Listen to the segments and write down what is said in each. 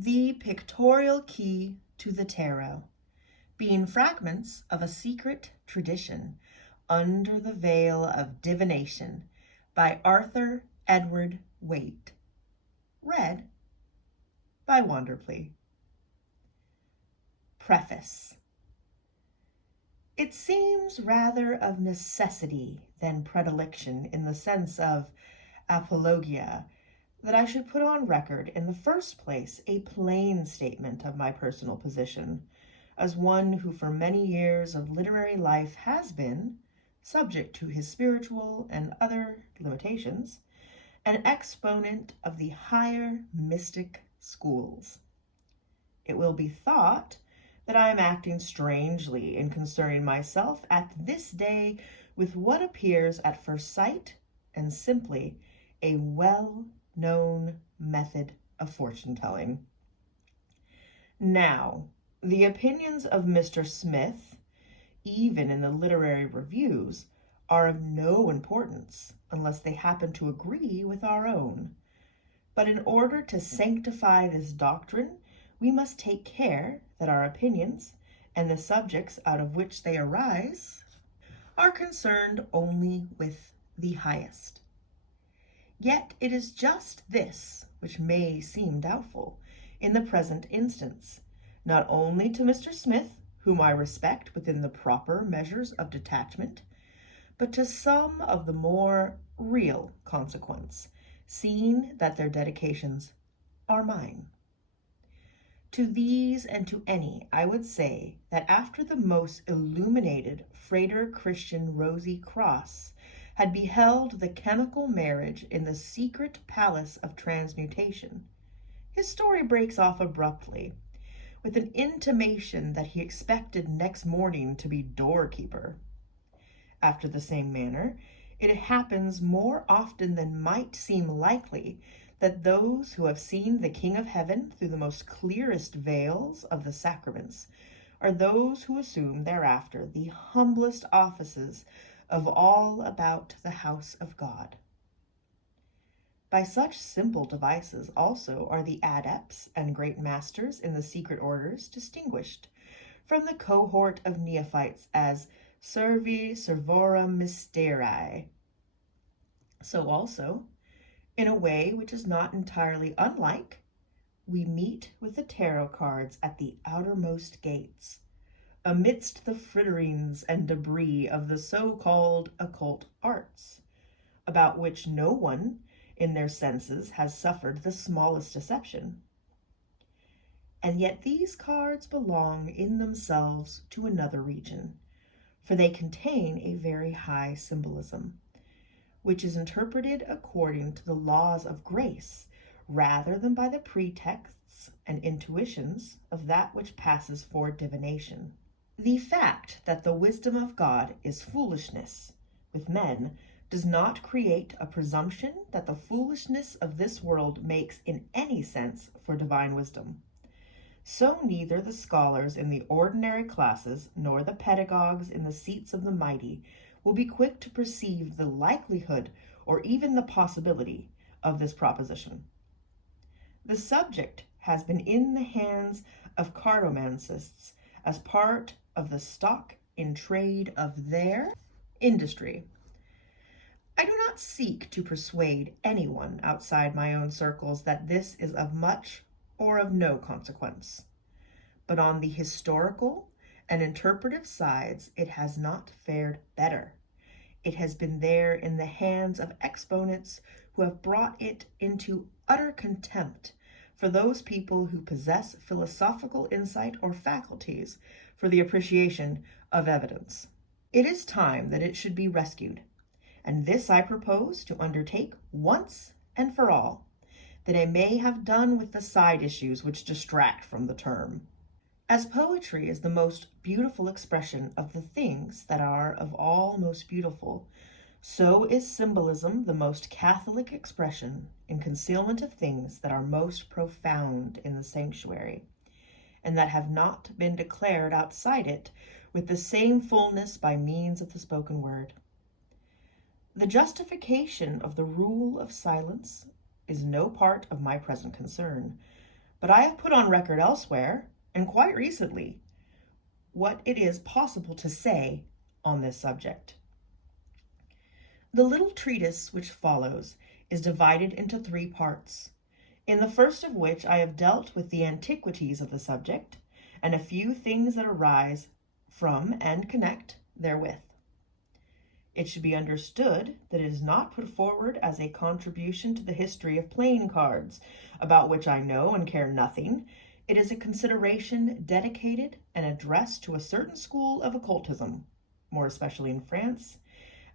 The pictorial key to the tarot, being fragments of a secret tradition under the veil of divination by Arthur Edward Waite. Read by Wanderplea. Preface. It seems rather of necessity than predilection in the sense of apologia that I should put on record in the first place a plain statement of my personal position, as one who for many years of literary life has been, subject to his spiritual and other limitations, an exponent of the higher mystic schools. It will be thought that I am acting strangely in concerning myself at this day with what appears at first sight and simply a well-known method of fortune-telling. Now, the opinions of Mr. Smith, even in the literary reviews, are of no importance unless they happen to agree with our own. But in order to sanctify this doctrine, we must take care that our opinions and the subjects out of which they arise are concerned only with the highest. Yet it is just this which may seem doubtful in the present instance, not only to Mr. Smith, whom I respect within the proper measures of detachment, but to some of the more real consequence, seeing that their dedications are mine. To these and to any I would say that after the most illuminated Frater Christian Rosy Cross had beheld the chemical marriage in the secret palace of transmutation, his story breaks off abruptly, with an intimation that he expected next morning to be doorkeeper. After the same manner, it happens more often than might seem likely that those who have seen the King of Heaven through the most clearest veils of the sacraments are those who assume thereafter the humblest offices of all about the house of God. By such simple devices also are the adepts and great masters in the secret orders distinguished from the cohort of neophytes as servi servorum mysterii. So also, in a way which is not entirely unlike, we meet with the tarot cards at the outermost gates, amidst the fritterings and debris of the so-called occult arts, about which no one in their senses has suffered the smallest deception. And yet these cards belong in themselves to another region, for they contain a very high symbolism, which is interpreted according to the laws of grace rather than by the pretexts and intuitions of that which passes for divination. The fact that the wisdom of God is foolishness with men does not create a presumption that the foolishness of this world makes in any sense for divine wisdom. So neither the scholars in the ordinary classes nor the pedagogues in the seats of the mighty will be quick to perceive the likelihood or even the possibility of this proposition. The subject has been in the hands of cartomancists as part of the stock in trade of their industry. I do not seek to persuade anyone outside my own circles that this is of much or of no consequence, but on the historical and interpretive sides it has not fared better. It has been there in the hands of exponents who have brought it into utter contempt for those people who possess philosophical insight or faculties for the appreciation of evidence. It is time that it should be rescued, and this I propose to undertake once and for all, that I may have done with the side issues which distract from the term. As poetry is the most beautiful expression of the things that are of all most beautiful, so is symbolism the most catholic expression in concealment of things that are most profound in the sanctuary, and that have not been declared outside it with the same fullness by means of the spoken word. The justification of the rule of silence is no part of my present concern, But I have put on record elsewhere, and quite recently, what it is possible to say on this subject. The little treatise which follows is divided into 3 parts, in the first of which I have dealt with the antiquities of the subject, and a few things that arise from and connect therewith. It should be understood that it is not put forward as a contribution to the history of playing cards, about which I know and care nothing. It is a consideration dedicated and addressed to a certain school of occultism, more especially in France,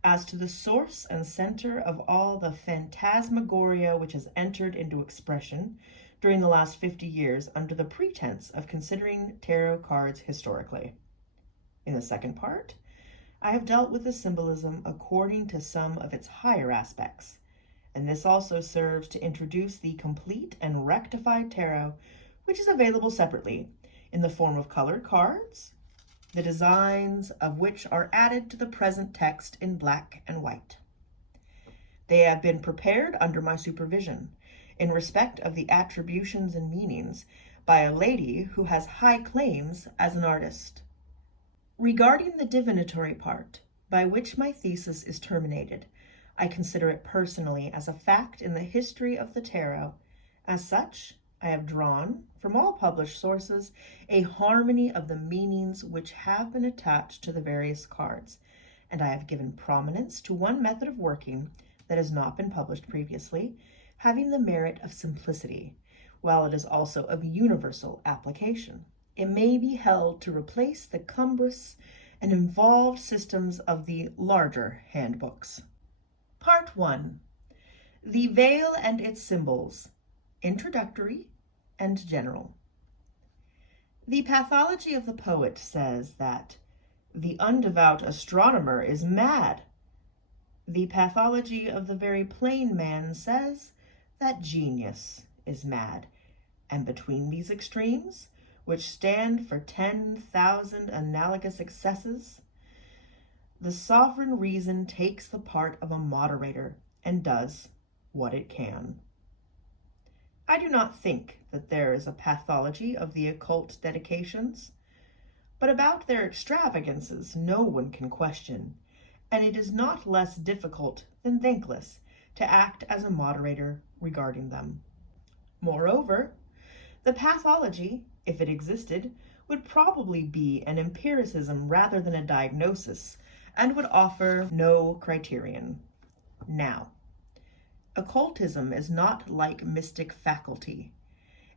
as to the source and center of all the phantasmagoria which has entered into expression during the last 50 years under the pretense of considering tarot cards historically. In the second part, I have dealt with the symbolism according to some of its higher aspects, and this also serves to introduce the complete and rectified tarot, which is available separately in the form of colored cards, the designs of which are added to the present text in black and white. They have been prepared under my supervision, in respect of the attributions and meanings, by a lady who has high claims as an artist. Regarding the divinatory part, by which my thesis is terminated, I consider it personally as a fact in the history of the tarot. As such, I have drawn, from all published sources, a harmony of the meanings which have been attached to the various cards, and I have given prominence to one method of working that has not been published previously, having the merit of simplicity, while it is also of universal application. It may be held to replace the cumbrous and involved systems of the larger handbooks. Part 1. The Veil and its Symbols, Introductory and General. The pathology of the poet says that the undevout astronomer is mad. The pathology of the very plain man says that genius is mad, and between these extremes, which stand for 10,000 analogous excesses, the sovereign reason takes the part of a moderator and does what it can. I do not think that there is a pathology of the occult dedications, but about their extravagances no one can question, and it is not less difficult than thankless to act as a moderator regarding them. Moreover, the pathology, if it existed, would probably be an empiricism rather than a diagnosis, and would offer no criterion. Now, occultism is not like mystic faculty,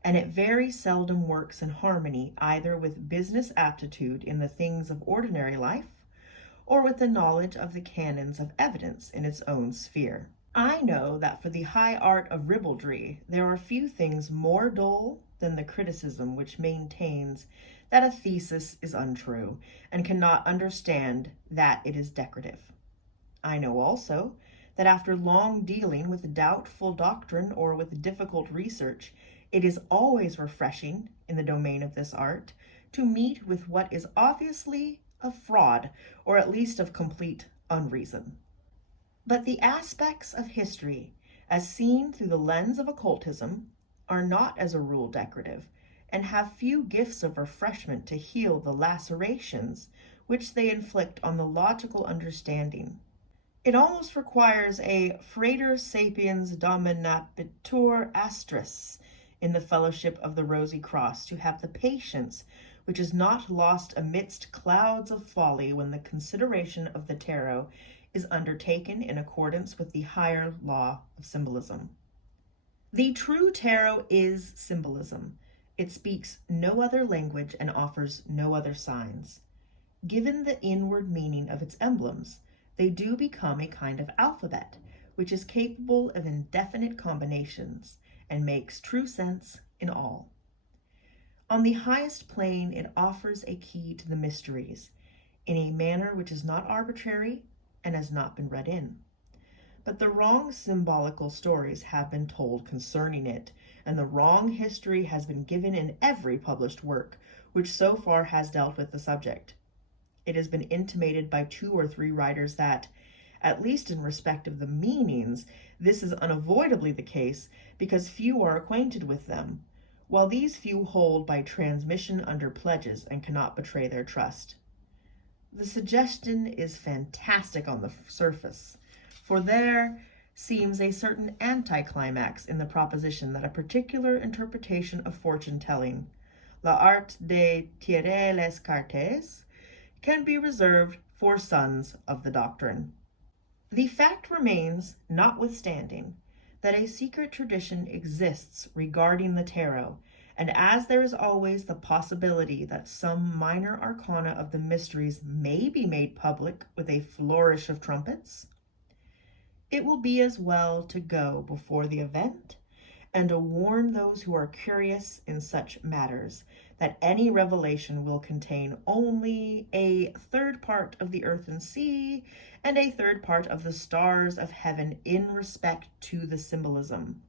and it very seldom works in harmony either with business aptitude in the things of ordinary life, or with the knowledge of the canons of evidence in its own sphere. I know that for the high art of ribaldry there are few things more dull than the criticism which maintains that a thesis is untrue, and cannot understand that it is decorative. I know also that after long dealing with doubtful doctrine or with difficult research, it is always refreshing, in the domain of this art, to meet with what is obviously of fraud, or at least of complete unreason. But the aspects of history, as seen through the lens of occultism, are not as a rule decorative, and have few gifts of refreshment to heal the lacerations which they inflict on the logical understanding. It almost requires a frater sapiens dominabitur astris in the fellowship of the Rosy Cross to have the patience which is not lost amidst clouds of folly when the consideration of the tarot is undertaken in accordance with the higher law of symbolism. The true tarot is symbolism. It speaks no other language and offers no other signs. Given the inward meaning of its emblems, they do become a kind of alphabet, which is capable of indefinite combinations and makes true sense in all. On the highest plane, it offers a key to the mysteries, in a manner which is not arbitrary and has not been read in. But the wrong symbolical stories have been told concerning it, and the wrong history has been given in every published work which so far has dealt with the subject. It has been intimated by 2 or 3 writers that, at least in respect of the meanings, this is unavoidably the case because few are acquainted with them, while these few hold by transmission under pledges and cannot betray their trust. The suggestion is fantastic on the surface, for there seems a certain anticlimax in the proposition that a particular interpretation of fortune-telling, l'art de tirer les cartes, can be reserved for sons of the doctrine. The fact remains, notwithstanding, that a secret tradition exists regarding the tarot, and as there is always the possibility that some minor arcana of the mysteries may be made public with a flourish of trumpets, it will be as well to go before the event and to warn those who are curious in such matters that any revelation will contain only a third part of the earth and sea and a third part of the stars of heaven in respect to the symbolism.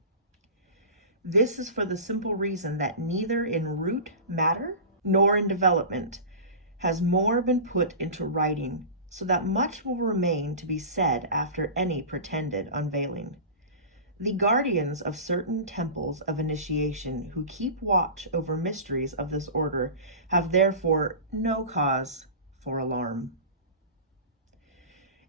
This is for the simple reason that neither in root matter nor in development has more been put into writing, so that much will remain to be said after any pretended unveiling. The guardians of certain temples of initiation who keep watch over mysteries of this order have therefore no cause for alarm.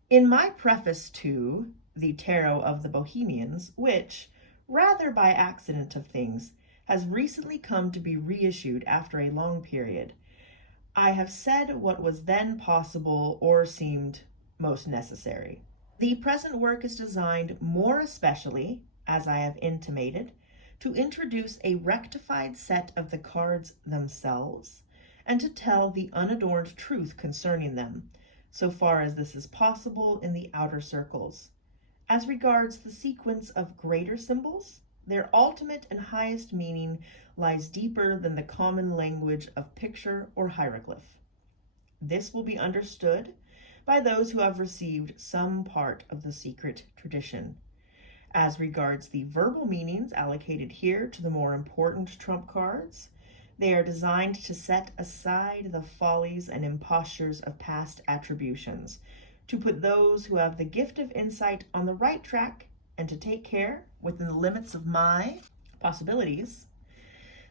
In my preface to The Tarot of the Bohemians, which, rather by accident of things, has recently come to be reissued after a long period, I have said what was then possible or seemed most necessary. The present work is designed more especially, as I have intimated, to introduce a rectified set of the cards themselves, and to tell the unadorned truth concerning them, so far as this is possible in the outer circles. As regards the sequence of greater symbols, their ultimate and highest meaning lies deeper than the common language of picture or hieroglyph. This will be understood by those who have received some part of the secret tradition. As regards the verbal meanings allocated here to the more important trump cards, they are designed to set aside the follies and impostures of past attributions, to put those who have the gift of insight on the right track, and to take care, within the limits of my possibilities,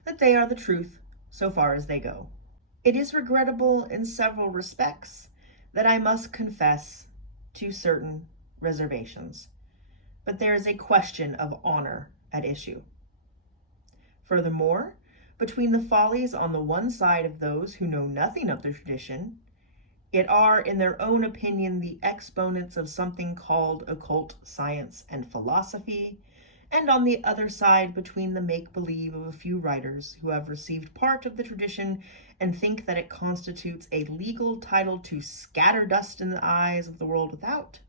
that they are the truth so far as they go. It is regrettable in several respects that I must confess to certain reservations, but there is a question of honor at issue. Furthermore, between the follies on the one side of those who know nothing of the tradition, yet are in their own opinion the exponents of something called occult science and philosophy, and on the other side between the make-believe of a few writers who have received part of the tradition and think that it constitutes a legal title to scatter dust in the eyes of the world without,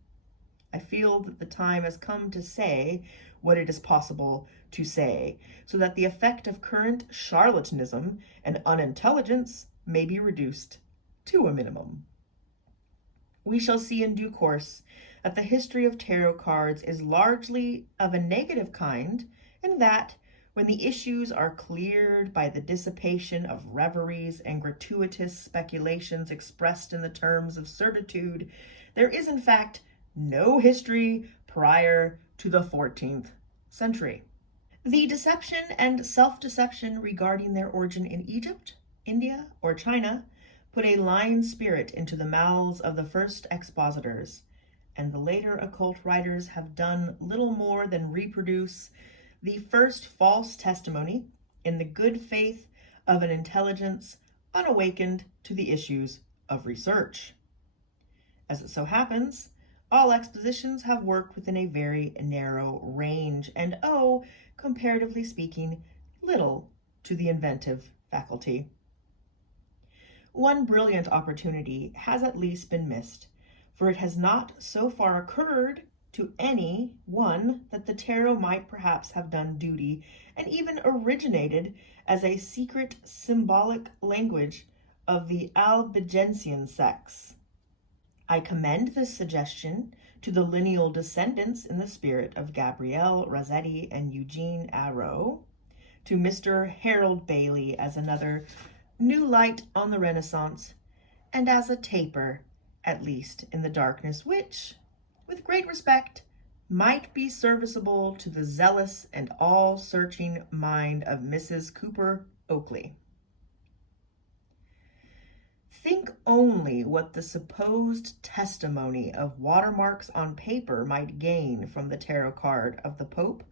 I feel that the time has come to say what it is possible to say, so that the effect of current charlatanism and unintelligence may be reduced to a minimum. We shall see in due course that the history of tarot cards is largely of a negative kind, and that, when the issues are cleared by the dissipation of reveries and gratuitous speculations expressed in the terms of certitude, there is in fact no history prior to the 14th century. The deception and self-deception regarding their origin in Egypt, India, or China put a lion spirit into the mouths of the first expositors, and the later occult writers have done little more than reproduce the first false testimony in the good faith of an intelligence unawakened to the issues of research. As it so happens, all expositions have worked within a very narrow range and owe, comparatively speaking, little to the inventive faculty. One brilliant opportunity has at least been missed, for it has not so far occurred to any one that the tarot might perhaps have done duty and even originated as a secret symbolic language of the Albigensian sex. I commend this suggestion to the lineal descendants in the spirit of Gabrielle Rossetti and Eugene Arrow, to Mr. Harold Bailey as another new light on the Renaissance, and as a taper, at least in the darkness which, with great respect, might be serviceable to the zealous and all-searching mind of Mrs. Cooper Oakley. Think only what the supposed testimony of watermarks on paper might gain from the tarot card of the Pope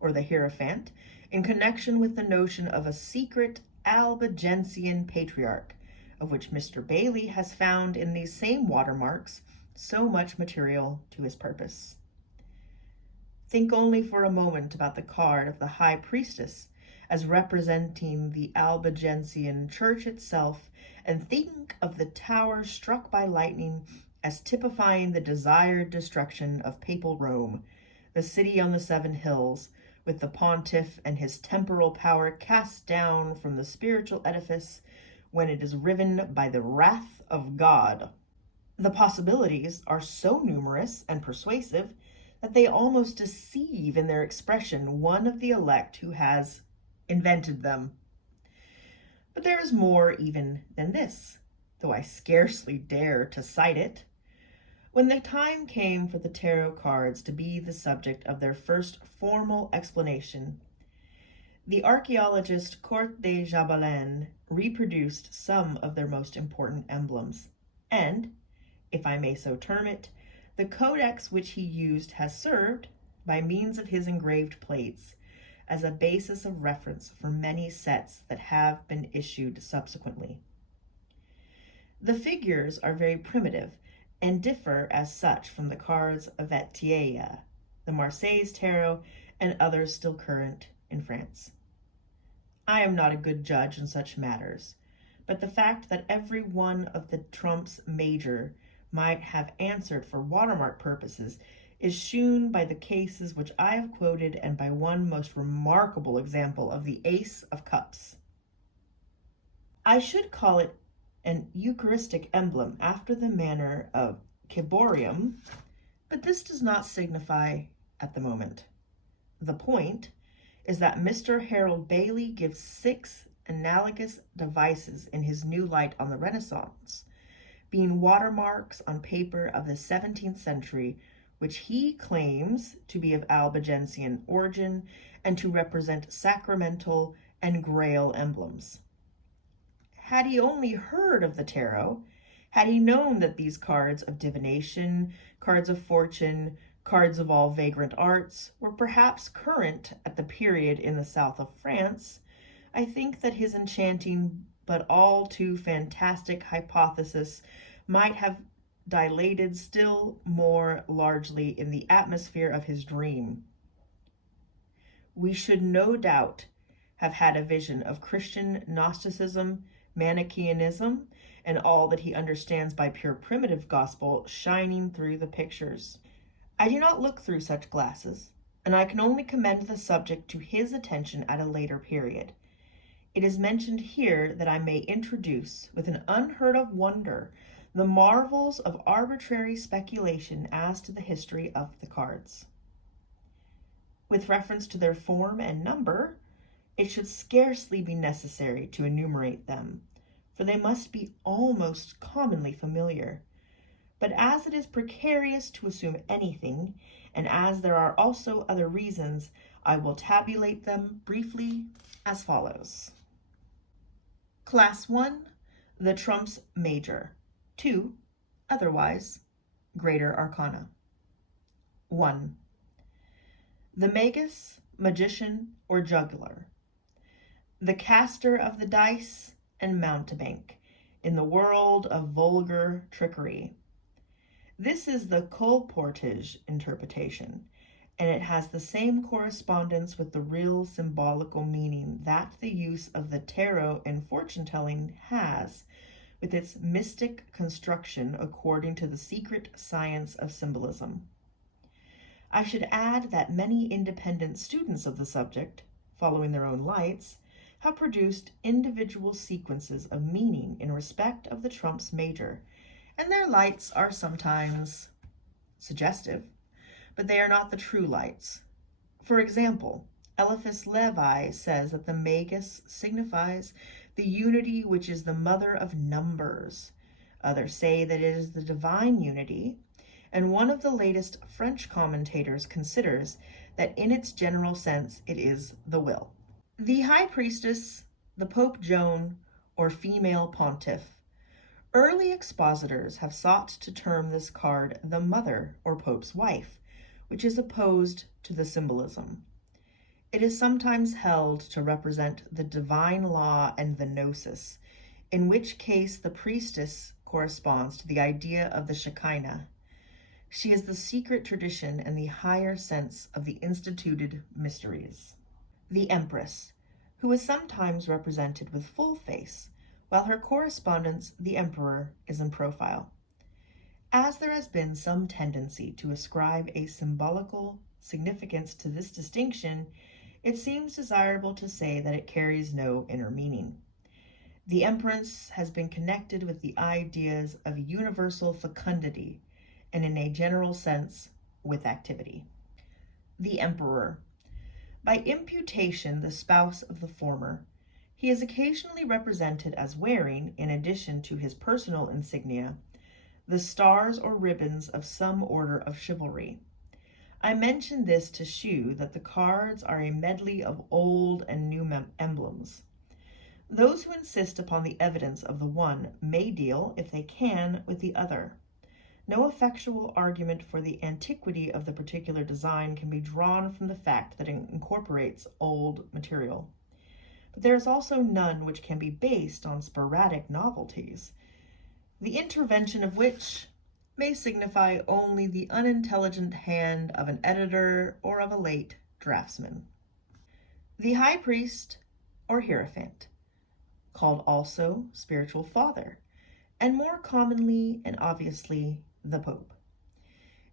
or the Hierophant in connection with the notion of a secret Albigensian patriarch, of which Mr. Bailey has found in these same watermarks so much material to his purpose. Think only for a moment about the card of the High Priestess as representing the Albigensian Church itself, and think of the tower struck by lightning as typifying the desired destruction of papal Rome, the city on the 7 hills, with the pontiff and his temporal power cast down from the spiritual edifice when it is riven by the wrath of God. The possibilities are so numerous and persuasive that they almost deceive in their expression one of the elect who has invented them. But there is more even than this, though I scarcely dare to cite it. When the time came for the tarot cards to be the subject of their first formal explanation, the archaeologist Court de Jabalain reproduced some of their most important emblems, and, if I may so term it, the codex which he used has served, by means of his engraved plates, as a basis of reference for many sets that have been issued subsequently. The figures are very primitive and differ as such from the cards of Vaitier, the Marseilles tarot, and others still current in France. I am not a good judge in such matters, but the fact that every one of the trumps major might have answered for watermark purposes is shewn by the cases which I have quoted, and by one most remarkable example of the Ace of Cups. I should call it an Eucharistic emblem after the manner of Ciborium, but this does not signify at the moment. The point is that Mr. Harold Bailey gives 6 analogous devices in his new light on the Renaissance, being watermarks on paper of the 17th century, which he claims to be of Albigensian origin and to represent sacramental and grail emblems. Had he only heard of the tarot, had he known that these cards of divination, cards of fortune, cards of all vagrant arts were perhaps current at the period in the south of France, I think that his enchanting but all too fantastic hypothesis might have dilated still more largely in the atmosphere of his dream. We should no doubt have had a vision of Christian Gnosticism, Manichaeanism, and all that he understands by pure primitive gospel shining through the pictures. I do not look through such glasses, and I can only commend the subject to his attention at a later period. It is mentioned here that I may introduce, with an unheard of wonder, the marvels of arbitrary speculation as to the history of the cards. With reference to their form and number, it should scarcely be necessary to enumerate them, for they must be almost commonly familiar. But as it is precarious to assume anything, and as there are also other reasons, I will tabulate them briefly as follows. Class 1, the trumps major. 2, otherwise, greater arcana. 1. The magus, magician, or juggler. The caster of the dice and mountebank in the world of vulgar trickery. This is the colportage interpretation, and it has the same correspondence with the real symbolical meaning that the use of the tarot in fortune-telling has, with its mystic construction according to the secret science of symbolism. I should add that many independent students of the subject, following their own lights, have produced individual sequences of meaning in respect of the trumps major, and their lights are sometimes suggestive, but they are not the true lights. For example, Eliphas Levi says that the magus signifies the unity which is the mother of numbers. Others say that it is the divine unity, and one of the latest French commentators considers that in its general sense it is the will. The High Priestess, the Pope Joan, or female pontiff. Early expositors have sought to term this card the Mother or Pope's wife, which is opposed to the symbolism. It is sometimes held to represent the divine law and the gnosis, in which case the priestess corresponds to the idea of the Shekinah. She is the secret tradition and the higher sense of the instituted mysteries. The Empress, who is sometimes represented with full face, while her correspondence, the Emperor, is in profile. As there has been some tendency to ascribe a symbolical significance to this distinction, it seems desirable to say that it carries no inner meaning. The Empress has been connected with the ideas of universal fecundity, and in a general sense, with activity. The Emperor. By imputation, the spouse of the former, he is occasionally represented as wearing, in addition to his personal insignia, the stars or ribbons of some order of chivalry. I mention this to shew that the cards are a medley of old and new emblems. Those who insist upon the evidence of the one may deal, if they can, with the other. No effectual argument for the antiquity of the particular design can be drawn from the fact that it incorporates old material. But there is also none which can be based on sporadic novelties, the intervention of which may signify only the unintelligent hand of an editor or of a late draftsman. The High Priest or Hierophant, called also spiritual father, and more commonly and obviously the Pope.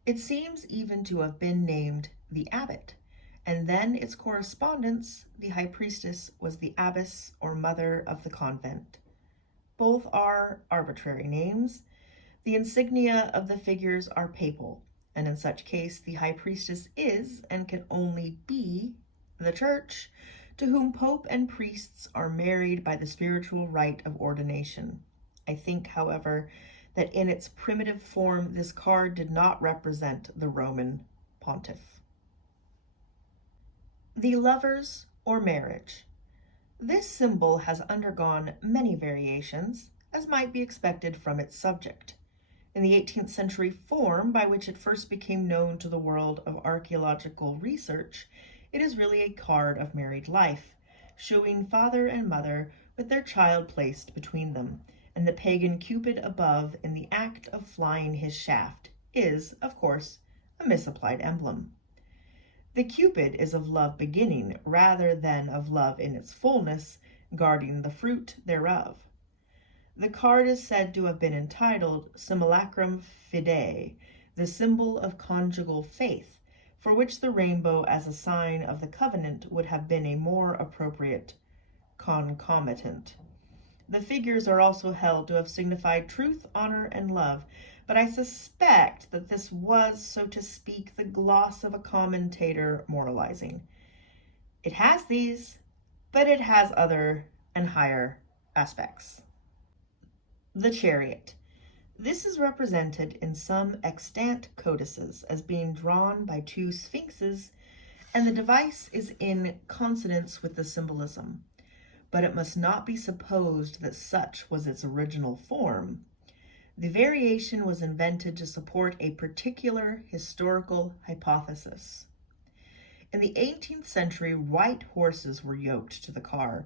It seems even to have been named the Abbot, and then its correspondence, the High Priestess, was the Abbess or Mother of the convent. Both are arbitrary names. The insignia of the figures are papal, and in such case the High Priestess is, and can only be, the Church, to whom Pope and priests are married by the spiritual rite of ordination. I think, however, that in its primitive form this card did not represent the Roman pontiff. The Lovers or Marriage. This symbol has undergone many variations, as might be expected from its subject. In the 18th century form by which it first became known to the world of archaeological research, it is really a card of married life, showing father and mother with their child placed between them, and the pagan Cupid above in the act of flying his shaft is, of course, a misapplied emblem. The Cupid is of love beginning rather than of love in its fullness, guarding the fruit thereof. The card is said to have been entitled Simulacrum Fidei, the symbol of conjugal faith, for which the rainbow as a sign of the covenant would have been a more appropriate concomitant. The figures are also held to have signified truth, honor, and love, but I suspect that this was, so to speak, the gloss of a commentator moralizing. It has these, but it has other and higher aspects. The Chariot. This is represented in some extant codices as being drawn by two sphinxes, and the device is in consonance with the symbolism. But it must not be supposed that such was its original form. The variation was invented to support a particular historical hypothesis. In the 18th century, white horses were yoked to the car.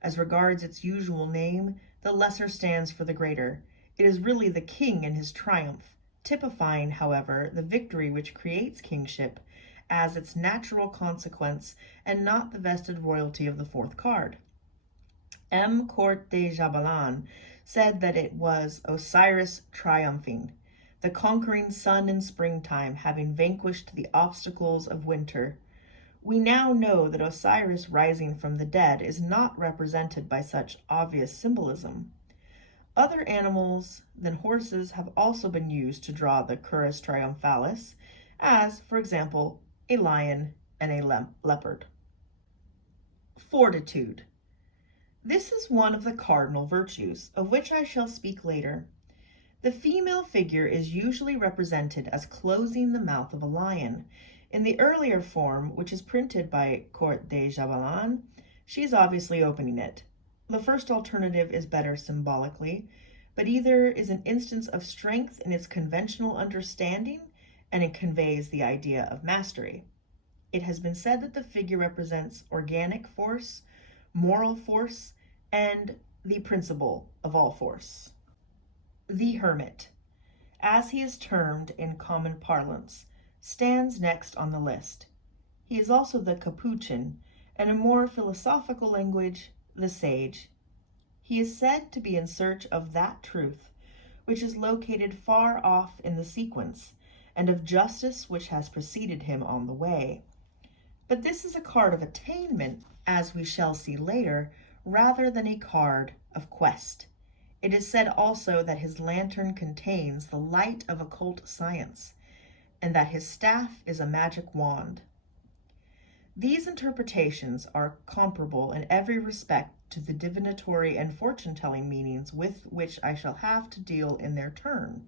As regards its usual name, the lesser stands for the greater. It is really the king and his triumph, typifying, however, the victory which creates kingship as its natural consequence and not the vested royalty of the fourth card. M. Court de Jabalan said that it was Osiris triumphing, the conquering sun in springtime, having vanquished the obstacles of winter. We now know that Osiris rising from the dead is not represented by such obvious symbolism. Other animals than horses have also been used to draw the currus triumphalis, as, for example, a lion and a leopard. Fortitude. This is one of the cardinal virtues, of which I shall speak later. The female figure is usually represented as closing the mouth of a lion. In the earlier form, which is printed by Court de Jabalan, she is obviously opening it. The first alternative is better symbolically, but either is an instance of strength in its conventional understanding, and it conveys the idea of mastery. It has been said that the figure represents organic force, moral force, and the principle of all force. The hermit, as he is termed in common parlance, stands next on the list. He is also the capuchin, and in more philosophical language, the sage. He is said to be in search of that truth which is located far off in the sequence, and of justice which has preceded him on the way. But this is a card of attainment, as we shall see later, rather than a card of quest. It is said also that his lantern contains the light of occult science, and that his staff is a magic wand. These interpretations are comparable in every respect to the divinatory and fortune-telling meanings with which I shall have to deal in their turn.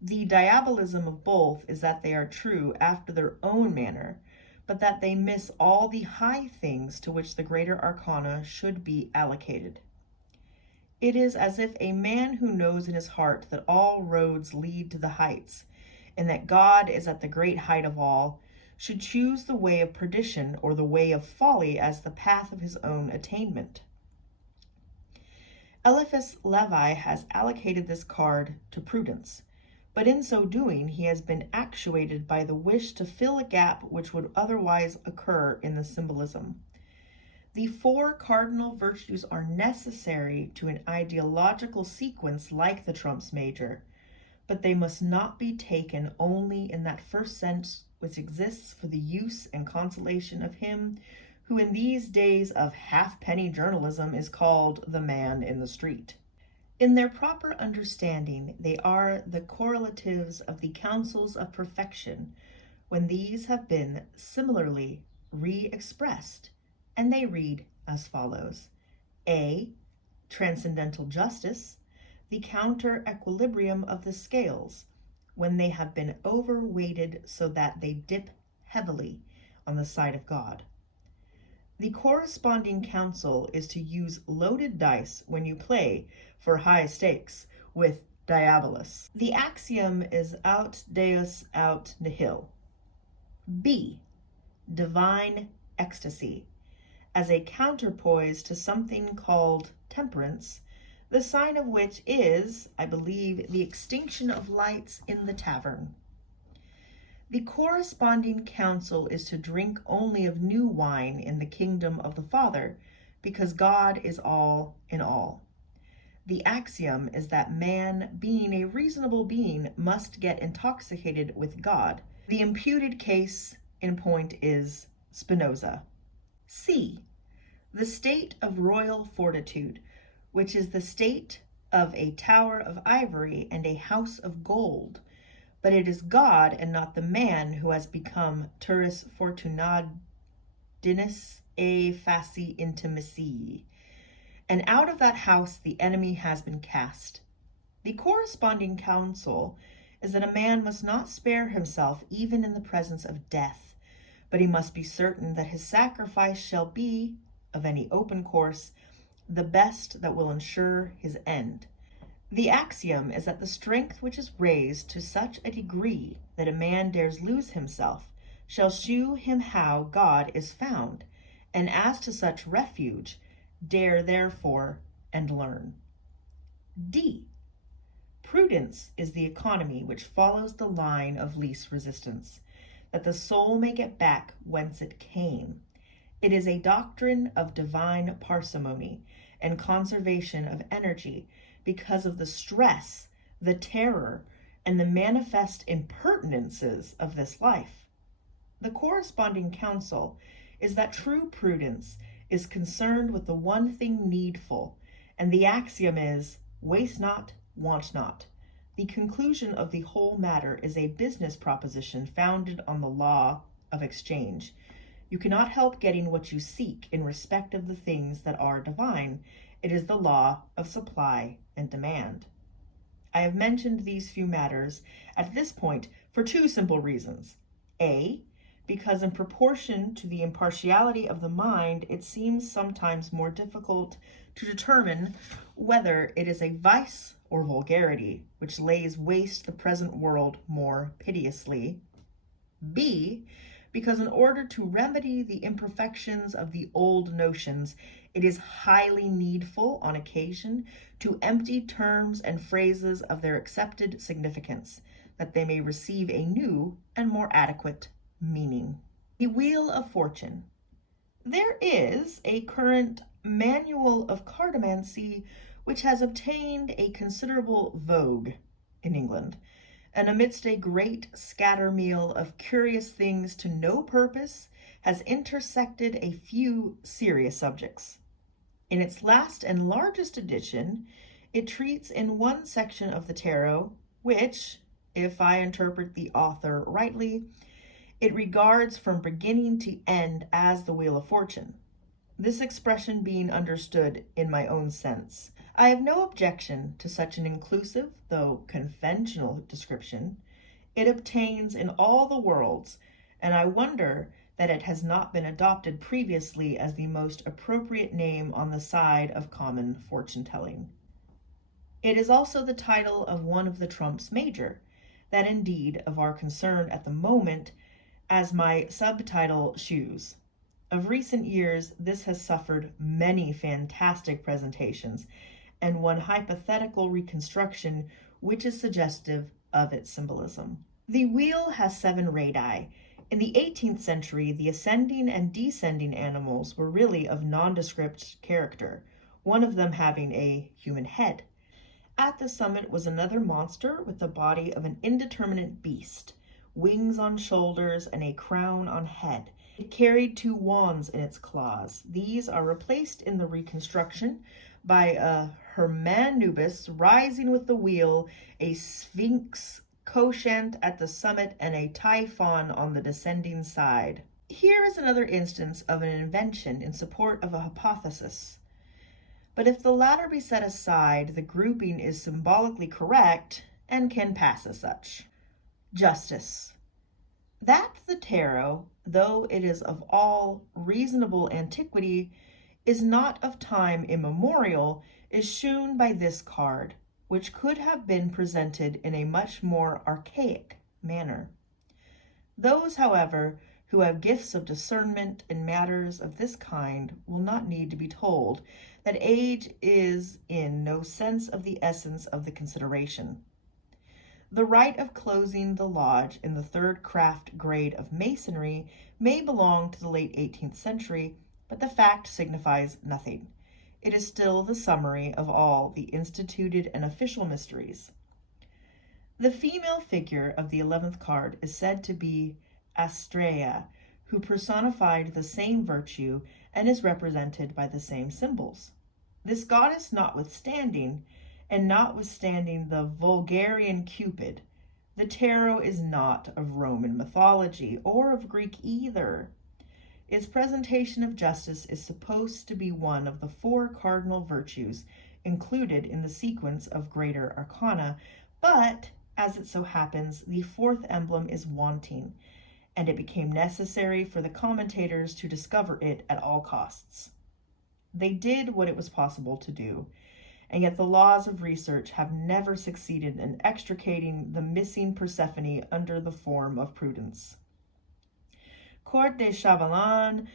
The diabolism of both is that they are true after their own manner, but that they miss all the high things to which the greater arcana should be allocated. It is as if a man who knows in his heart that all roads lead to the heights, and that God is at the great height of all, should choose the way of perdition or the way of folly as the path of his own attainment. Eliphas Levi has allocated this card to prudence, but in so doing he has been actuated by the wish to fill a gap which would otherwise occur in the symbolism. The 4 cardinal virtues are necessary to an ideological sequence like the Trumps Major, but they must not be taken only in that first sense which exists for the use and consolation of him who in these days of halfpenny journalism is called the man in the street. In their proper understanding, they are the correlatives of the counsels of perfection, when these have been similarly re-expressed, and they read as follows. A. Transcendental justice, the counter-equilibrium of the scales, when they have been overweighted so that they dip heavily on the side of God. The corresponding counsel is to use loaded dice when you play for high stakes with Diabolus. The axiom is aut deus aut nihil. B. Divine ecstasy, as a counterpoise to something called temperance, the sign of which is, I believe, the extinction of lights in the tavern. The corresponding counsel is to drink only of new wine in the kingdom of the Father, because God is all in all. The axiom is that man, being a reasonable being, must get intoxicated with God. The imputed case in point is Spinoza. C. The state of royal fortitude, which is the state of a tower of ivory and a house of gold, but it is God and not the man who has become turris fortunadinis e faci intimacy, and out of that house the enemy has been cast. The corresponding counsel is that a man must not spare himself even in the presence of death, but he must be certain that his sacrifice shall be, of any open course, the best that will ensure his end. The axiom is that the strength which is raised to such a degree that a man dares lose himself shall shew him how God is found, and as to such refuge, dare therefore and learn. D. Prudence is the economy which follows the line of least resistance, that the soul may get back whence it came. It is a doctrine of divine parsimony and conservation of energy, because of the stress, the terror, and the manifest impertinences of this life. The corresponding counsel is that true prudence is concerned with the one thing needful, and the axiom is, waste not, want not. The conclusion of the whole matter is a business proposition founded on the law of exchange. You cannot help getting what you seek in respect of the things that are divine. It is the law of supply and demand. I have mentioned these few matters at this point for two simple reasons. A, because in proportion to the impartiality of the mind, it seems sometimes more difficult to determine whether it is a vice or vulgarity which lays waste the present world more piteously. B, because in order to remedy the imperfections of the old notions, it is highly needful on occasion to empty terms and phrases of their accepted significance, that they may receive a new and more adequate meaning. The Wheel of Fortune. There is a current manual of cartomancy which has obtained a considerable vogue in England, and amidst a great scattermeal of curious things to no purpose has intersected a few serious subjects. In its last and largest edition, it treats in one section of the tarot, which, if I interpret the author rightly, it regards from beginning to end as the Wheel of Fortune. This expression being understood in my own sense, I have no objection to such an inclusive, though conventional description. It obtains in all the worlds, and I wonder that it has not been adopted previously as the most appropriate name on the side of common fortune-telling. It is also the title of one of the trumps major, that indeed of our concern at the moment, as my subtitle shews. Of recent years, this has suffered many fantastic presentations, and one hypothetical reconstruction which is suggestive of its symbolism. The wheel has 7 radii. In the 18th century, the ascending and descending animals were really of nondescript character, one of them having a human head. At the summit was another monster with the body of an indeterminate beast, wings on shoulders and a crown on head. It carried 2 wands in its claws. These are replaced in the reconstruction by a Hermanubis rising with the wheel, a sphinx couchant at the summit, and a typhon on the descending side. Here is another instance of an invention in support of a hypothesis. But if the latter be set aside, the grouping is symbolically correct and can pass as such. Justice. That the tarot, though it is of all reasonable antiquity, is not of time immemorial, is shewn by this card, which could have been presented in a much more archaic manner. Those, however, who have gifts of discernment in matters of this kind will not need to be told that age is in no sense of the essence of the consideration. The right of closing the lodge in the 3rd craft grade of masonry may belong to the late 18th century, but the fact signifies nothing. It is still the summary of all the instituted and official mysteries. The female figure of the 11th card is said to be Astrea, who personified the same virtue and is represented by the same symbols. This goddess notwithstanding, and notwithstanding the vulgarian Cupid, the tarot is not of Roman mythology or of Greek either. Its presentation of justice is supposed to be one of the 4 cardinal virtues included in the sequence of greater arcana, but, as it so happens, the 4th emblem is wanting, and it became necessary for the commentators to discover it at all costs. They did what it was possible to do, and yet the laws of research have never succeeded in extricating the missing Persephone under the form of Prudence. Court de Chavaillon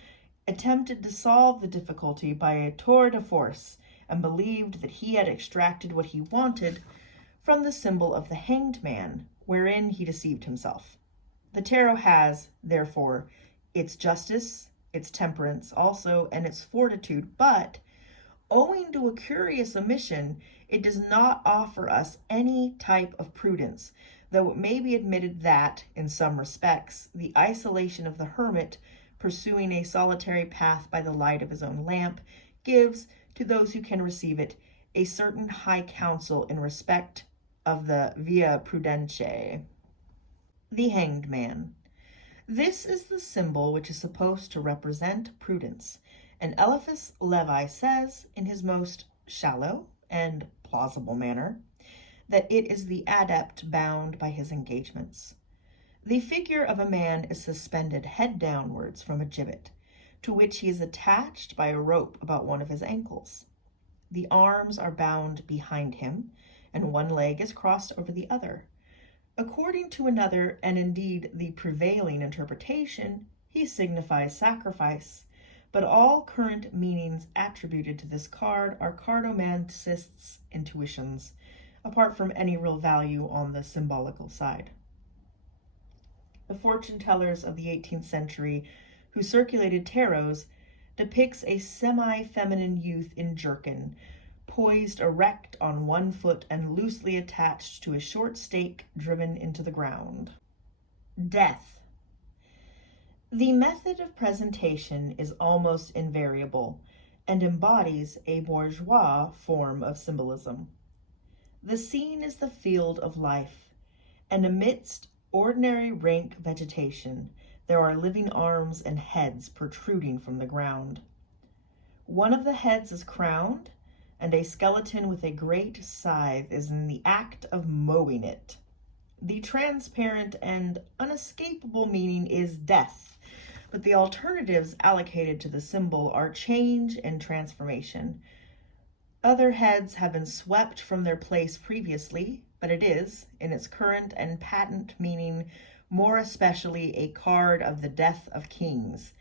attempted to solve the difficulty by a tour de force, and believed that he had extracted what he wanted from the symbol of the hanged man, wherein he deceived himself. The tarot has, therefore, its justice, its temperance also, and its fortitude, but owing to a curious omission, it does not offer us any type of prudence, though it may be admitted that, in some respects, the isolation of the hermit, pursuing a solitary path by the light of his own lamp, gives, to those who can receive it, a certain high counsel in respect of the via prudentiae. The Hanged Man. This is the symbol which is supposed to represent prudence, and Eliphas Levi says, in his most shallow and plausible manner, that it is the adept bound by his engagements. The figure of a man is suspended head downwards from a gibbet, to which he is attached by a rope about one of his ankles. The arms are bound behind him, and one leg is crossed over the other. According to another, and indeed the prevailing interpretation, he signifies sacrifice, but all current meanings attributed to this card are cartomancists' intuitions, apart from any real value on the symbolical side. The fortune tellers of the 18th century who circulated tarots depicts a semi-feminine youth in jerkin, poised erect on one foot and loosely attached to a short stake driven into the ground. Death. The method of presentation is almost invariable and embodies a bourgeois form of symbolism. The scene is the field of life, and amidst ordinary rank vegetation, there are living arms and heads protruding from the ground. One of the heads is crowned, and a skeleton with a great scythe is in the act of mowing it. The transparent and unescapable meaning is death, but the alternatives allocated to the symbol are change and transformation. Other heads have been swept from their place previously, but it is, in its current and patent meaning, more especially a card of the death of kings.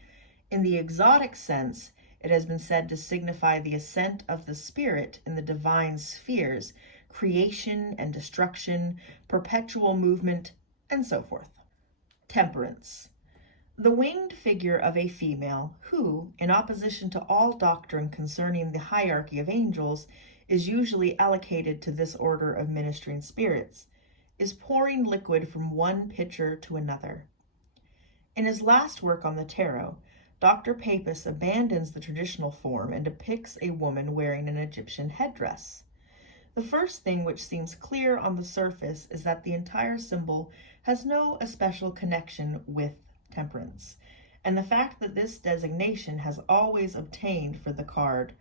In the exotic sense, it has been said to signify the ascent of the spirit in the divine spheres, creation and destruction, perpetual movement, and so forth. Temperance. The winged figure of a female who, in opposition to all doctrine concerning the hierarchy of angels, is usually allocated to this order of ministering spirits, is pouring liquid from one pitcher to another. In his last work on the tarot, Dr. Papus abandons the traditional form and depicts a woman wearing an Egyptian headdress. The first thing which seems clear on the surface is that the entire symbol has no especial connection with temperance, and the fact that this designation has always obtained for the card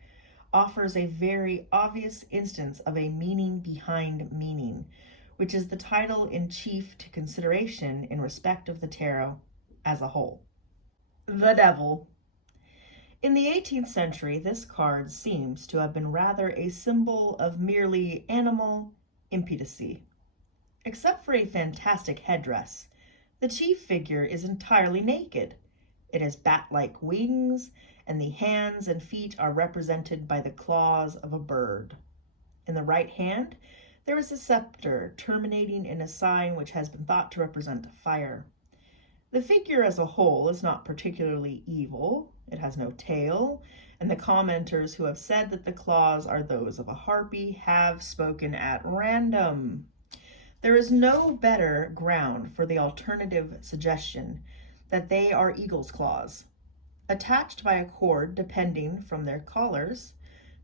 offers a very obvious instance of a meaning behind meaning, which is the title in chief to consideration in respect of the tarot as a whole. The Devil. In the 18th century, this card seems to have been rather a symbol of merely animal impotency. Except for a fantastic headdress, the chief figure is entirely naked. It has bat-like wings, and the hands and feet are represented by the claws of a bird. In the right hand, there is a scepter terminating in a sign which has been thought to represent fire. The figure as a whole is not particularly evil. It has no tail, and the commenters who have said that the claws are those of a harpy have spoken at random. There is no better ground for the alternative suggestion that they are eagle's claws. Attached by a cord depending from their collars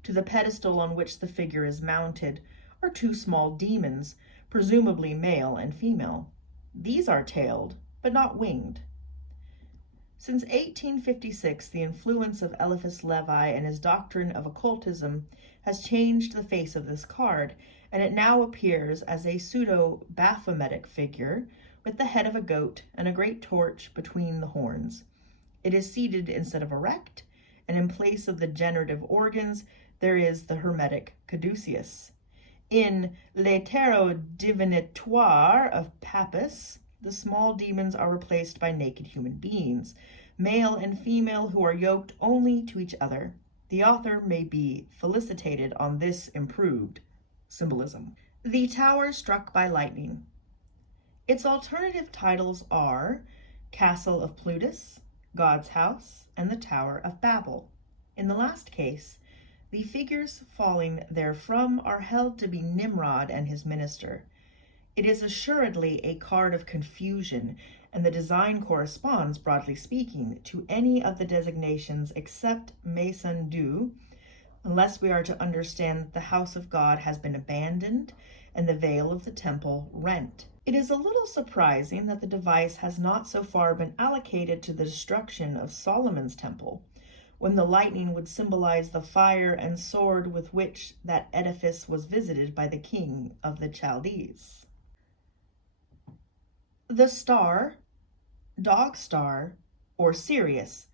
to the pedestal on which the figure is mounted are two small demons, presumably male and female. These are tailed, but not winged. Since 1856, the influence of Eliphas Levi and his doctrine of occultism has changed the face of this card, and it now appears as a pseudo-Baphometic figure with the head of a goat and a great torch between the horns. It is seated instead of erect, and in place of the generative organs, there is the hermetic caduceus. In Les Tarot Divinatoires of Papus, the small demons are replaced by naked human beings, male and female, who are yoked only to each other. The author may be felicitated on this improved symbolism. The Tower Struck by Lightning. Its alternative titles are Castle of Plutus, God's House, and the Tower of Babel. In the last case, the figures falling therefrom are held to be Nimrod and his minister. It is assuredly a card of confusion, and the design corresponds, broadly speaking, to any of the designations except Maison Dieu, unless we are to understand that the house of God has been abandoned and the veil of the temple rent. It is a little surprising that the device has not so far been allocated to the destruction of Solomon's temple, when the lightning would symbolize the fire and sword with which that edifice was visited by the king of the Chaldees. The star, dog star, or Sirius,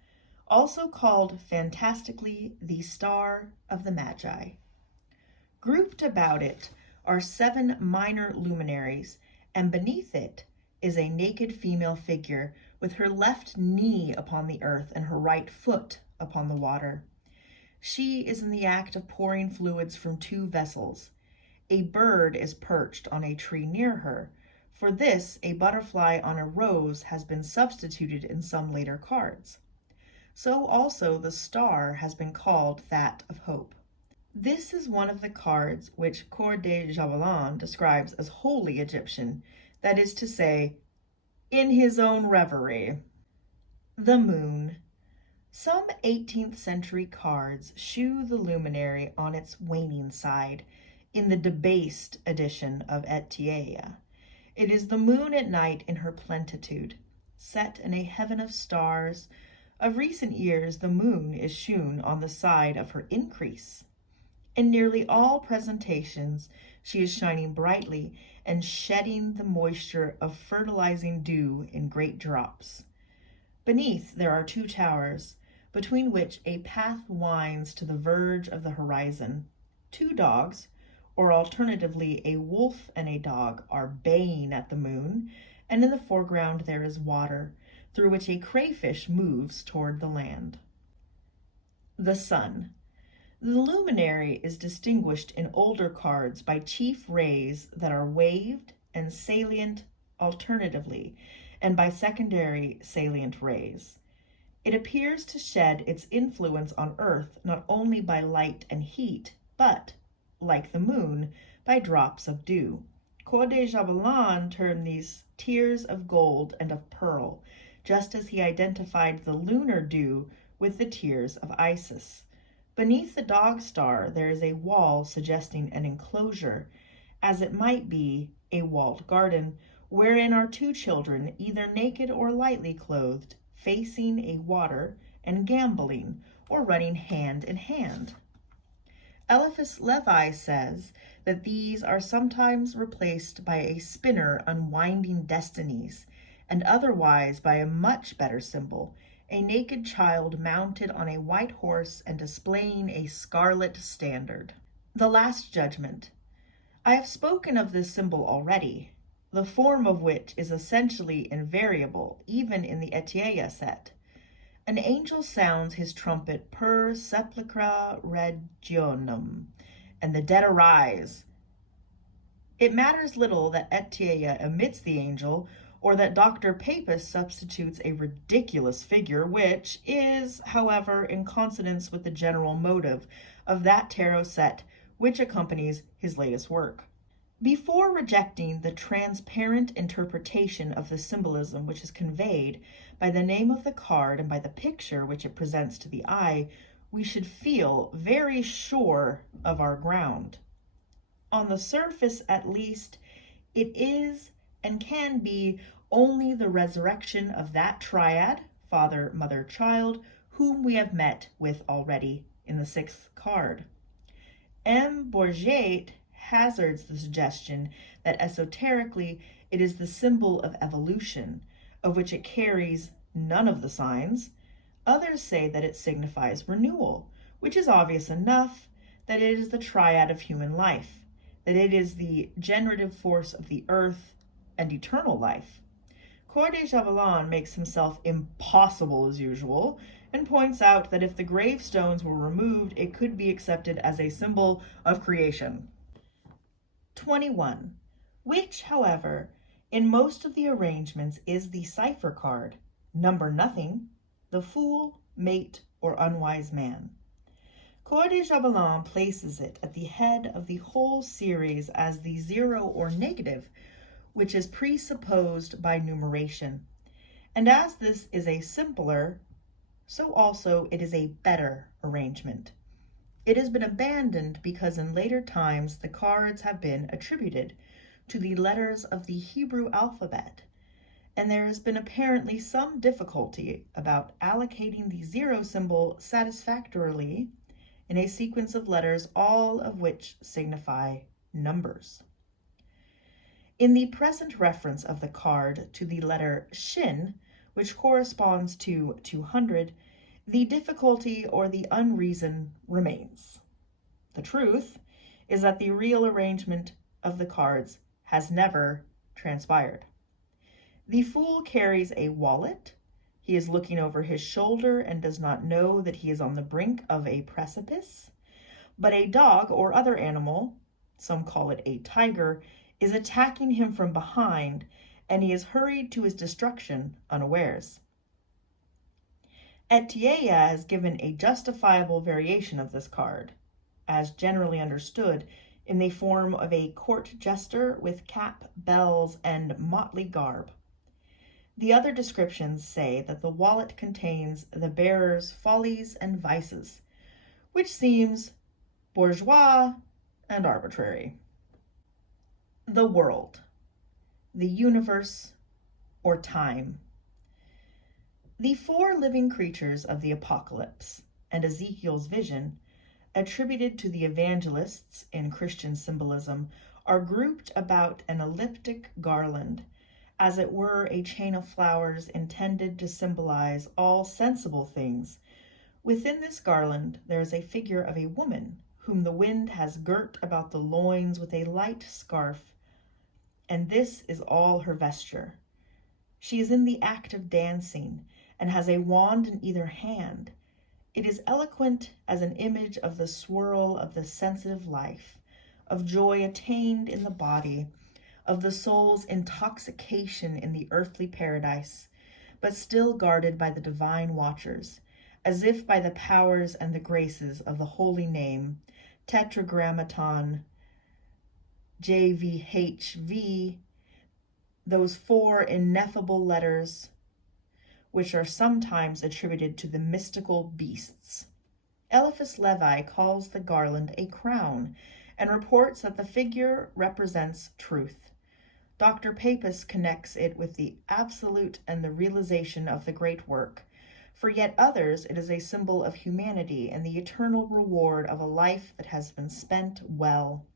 also called fantastically the Star of the Magi. Grouped about it are 7 minor luminaries, and beneath it is a naked female figure with her left knee upon the earth and her right foot upon the water. She is in the act of pouring fluids from 2 vessels. A bird is perched on a tree near her. For this, a butterfly on a rose has been substituted in some later cards. So also the star has been called that of hope. This is one of the cards which Coeur de Javelin describes as wholly Egyptian, that is to say, in his own reverie. The moon. Some 18th century cards shew the luminary on its waning side, in the debased edition of Etienne. It is the moon at night in her plenitude, set in a heaven of stars. Of recent years the moon is shewn on the side of her increase. In nearly all presentations she is shining brightly and shedding the moisture of fertilizing dew in great drops. Beneath there are 2 towers, between which a path winds to the verge of the horizon. 2 dogs, or alternatively a wolf and a dog, are baying at the moon, and in the foreground there is water, through which a crayfish moves toward the land. The sun. The luminary is distinguished in older cards by chief rays that are waved and salient alternatively, and by secondary salient rays. It appears to shed its influence on earth not only by light and heat, but, like the moon, by drops of dew. Coeur de Javelin termed these tears of gold and of pearl, just as he identified the lunar dew with the tears of Isis. Beneath the dog star there is a wall suggesting an enclosure, as it might be a walled garden, wherein are 2 children, either naked or lightly clothed, facing a water and gambolling, or running hand in hand. Eliphas Levi says that these are sometimes replaced by a spinner unwinding destinies, and otherwise by a much better symbol, a naked child mounted on a white horse and displaying a scarlet standard. The Last Judgment. I have spoken of this symbol already, the form of which is essentially invariable, even in the Etienne set. An angel sounds his trumpet per sepulchra regionum, and the dead arise. It matters little that Etienne omits the angel, or that Dr. Papist substitutes a ridiculous figure, which is, however, in consonance with the general motive of that tarot set which accompanies his latest work. Before rejecting the transparent interpretation of the symbolism which is conveyed by the name of the card and by the picture which it presents to the eye, we should feel very sure of our ground. On the surface, at least, it is and can be only the resurrection of that triad, father, mother, child, whom we have met with already in the 6th card. M. Bourget hazards the suggestion that esoterically it is the symbol of evolution, of which it carries none of the signs. Others say that it signifies renewal, which is obvious enough, that it is the triad of human life, that it is the generative force of the earth and eternal life. Coeur de Javelin makes himself impossible as usual, and points out that if the gravestones were removed, it could be accepted as a symbol of creation. 21, which, however, in most of the arrangements is the cipher card, number nothing, the fool, mate, or unwise man. Coeur de Javelin places it at the head of the whole series as the 0 or negative, which is presupposed by numeration. And as this is a simpler, so also it is a better arrangement. It has been abandoned because in later times the cards have been attributed to the letters of the Hebrew alphabet, and there has been apparently some difficulty about allocating the zero symbol satisfactorily in a sequence of letters, all of which signify numbers. In the present reference of the card to the letter shin, which corresponds to 200, the difficulty or the unreason remains. The truth is that the real arrangement of the cards has never transpired. The fool carries a wallet. He is looking over his shoulder and does not know that he is on the brink of a precipice. But a dog or other animal, some call it a tiger, is attacking him from behind, and he is hurried to his destruction unawares. Etienne has given a justifiable variation of this card, as generally understood, in the form of a court jester with cap, bells, and motley garb. The other descriptions say that the wallet contains the bearer's follies and vices, which seems bourgeois and arbitrary. The world, the universe, or time. The four living creatures of the Apocalypse and Ezekiel's vision, attributed to the evangelists in Christian symbolism, are grouped about an elliptic garland, as it were a chain of flowers intended to symbolize all sensible things. Within this garland there is a figure of a woman whom the wind has girt about the loins with a light scarf, and this is all her vesture. She is in the act of dancing, and has a wand in either hand. It is eloquent as an image of the swirl of the sensitive life, of joy attained in the body, of the soul's intoxication in the earthly paradise, but still guarded by the divine watchers, as if by the powers and the graces of the holy name, Tetragrammaton, JVHV, those four ineffable letters which are sometimes attributed to the mystical beasts. Eliphas Levi calls the garland a crown, and reports that the figure represents truth. Dr. Papus connects it with the absolute and the realization of the great work. For yet others, it is a symbol of humanity and the eternal reward of a life that has been spent well.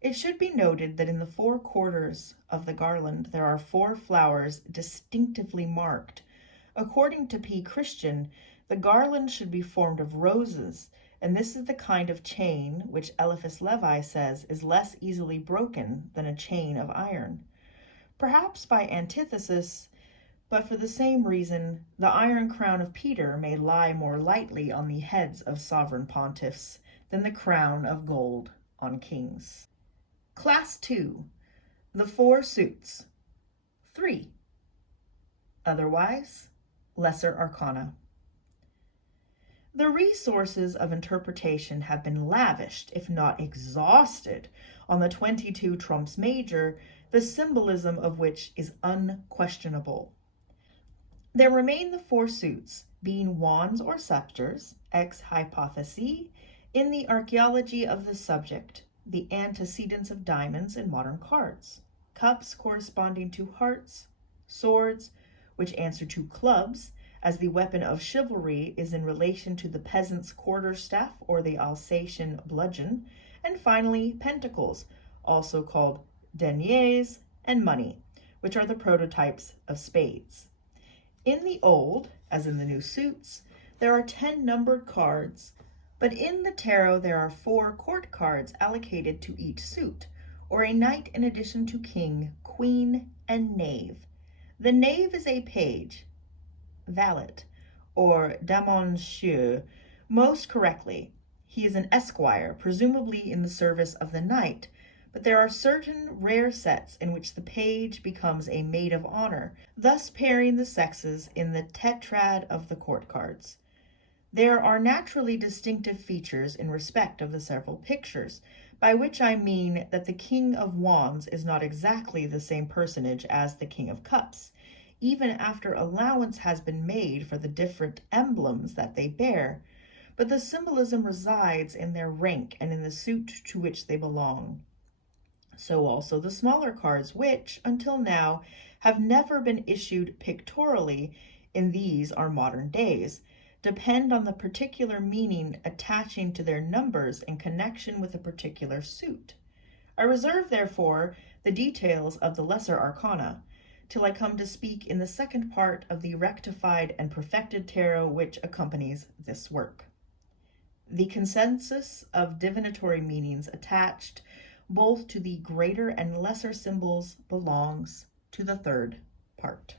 It should be noted that in the four quarters of the garland there are four flowers distinctively marked. According to P. Christian, the garland should be formed of roses, and this is the kind of chain which Eliphas Levi says is less easily broken than a chain of iron. Perhaps by antithesis, but for the same reason, the iron crown of Peter may lie more lightly on the heads of sovereign pontiffs than the crown of gold on kings. Class 2. The four suits. 3. Otherwise, Lesser Arcana. The resources of interpretation have been lavished, if not exhausted, on the 22 trumps major, the symbolism of which is unquestionable. There remain the four suits, being wands or scepters, ex hypothesi, in the archaeology of the subject, the antecedents of diamonds in modern cards, cups corresponding to hearts, swords, which answer to clubs, as the weapon of chivalry is in relation to the peasant's quarterstaff or the Alsatian bludgeon, and finally pentacles, also called deniers, and money, which are the prototypes of spades. In the old, as in the new suits, there are 10 numbered cards, but in the tarot there are 4 court cards allocated to each suit, or a knight in addition to king, queen, and knave. The knave is a page, valet, or damoncheux. Most correctly, he is an esquire, presumably in the service of the knight, but there are certain rare sets in which the page becomes a maid of honor, thus pairing the sexes in the tetrad of the court cards. There are naturally distinctive features in respect of the several pictures, by which I mean that the King of Wands is not exactly the same personage as the King of Cups, even after allowance has been made for the different emblems that they bear, but the symbolism resides in their rank and in the suit to which they belong. So also the smaller cards which, until now, have never been issued pictorially in these our modern days, depend on the particular meaning attaching to their numbers in connection with a particular suit. I reserve, therefore, the details of the lesser arcana till I come to speak in the second part of the rectified and perfected tarot which accompanies this work. The consensus of divinatory meanings attached both to the greater and lesser symbols belongs to the third part.